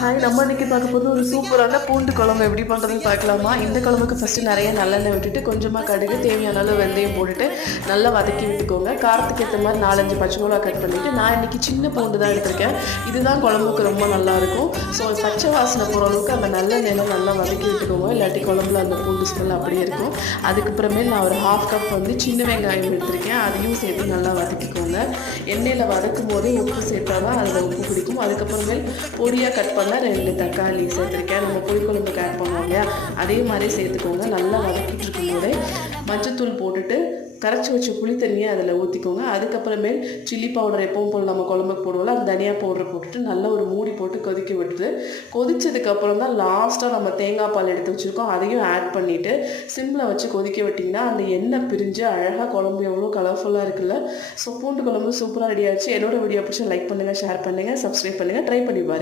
Hi, நம்ம இன்னைக்கு பார்க்க போகிறது ஒரு சூப்பரான பூண்டு குழம்பு எப்படி பண்ணுறதுன்னு பார்க்கலாமா? இந்த குழம்புக்கு ஃபஸ்ட்டு நிறைய நல்லெண்ணெய் விட்டுட்டு கொஞ்சமாக கடுகு, தேவையான அளவு வெந்தயம் போட்டுட்டு நல்லா வதக்கி விட்டுக்கோங்க. காரத்துக்கு ஏற்ற மாதிரி 4-5 பச்சை மிளகா கட் பண்ணிவிட்டு, நான் இன்றைக்கி சின்ன பூண்டு தான் எடுத்திருக்கேன். இதுதான் குழம்புக்கு ரொம்ப நல்லாயிருக்கும். ஸோ பச்சை வாசனை போகிற அளவுக்கு அந்த நல்லெண்ணெயில் நல்லா வதக்கி விட்டுக்கோங்க. இல்லாட்டி குழம்புல அந்த பூண்டு ஸ்மெல் அப்படியே இருக்கும். அதுக்கப்புறமேல் நான் ஒரு 1/2 கப் வந்து சின்ன வெங்காயம் எடுத்திருக்கேன். அதையும் சேர்த்து நல்லா வதக்கிக்கோங்க. எண்ணெயில் வதக்கும் போதே உப்பு சேர்த்தா தான் அதில் உப்பு பிடிக்கும். அதுக்கப்புறமேல் பொடியாக கட் பண்ண 2 தக்காளி சேர்த்துருக்கேன். நம்ம புளிக்குழம்புக்கு ஆட் பண்ணுவோம் இல்லையா, அதே மாதிரி சேர்த்துக்கோங்க. நல்லா வதக்கிட்டு இருக்கும் போதே மஞ்சத்தூள் போட்டுட்டு கரைச்சி வச்ச புளி தண்ணியை அதில் ஊற்றிக்கோங்க. அதுக்கப்புறமேல் சில்லி பவுடர் எப்பவும் போல் நம்ம குழம்புக்கு போடுவோம்ல, அந்த தனியா பவுடர் போட்டுட்டு நல்லா ஒரு மூடி போட்டு கொதிக்க விட்டுட்டு, கொதிச்சதுக்கப்புறம் தான் லாஸ்ட்டாக நம்ம தேங்காய் பால் எடுத்து வச்சுருக்கோம் அதையும் ஆட் பண்ணிவிட்டு சிம்மில் வச்சு கொதிக்க விட்டிங்கன்னா அந்த எண்ணெய் பிரிஞ்சு அழகாக குழம்பு எவ்வளோ கலர்ஃபுல்லாக இருக்குல்ல. ஸோ பூண்டு குழம்பு சூப்பராக ரெடி ஆச்சு. என்னோட வீடியோ பிடிச்சா லைக் பண்ணுங்கள், ஷேர் பண்ணுங்கள், சப்ஸ்கிரைப் பண்ணுங்கள், ட்ரை பண்ணி பாருங்கள்.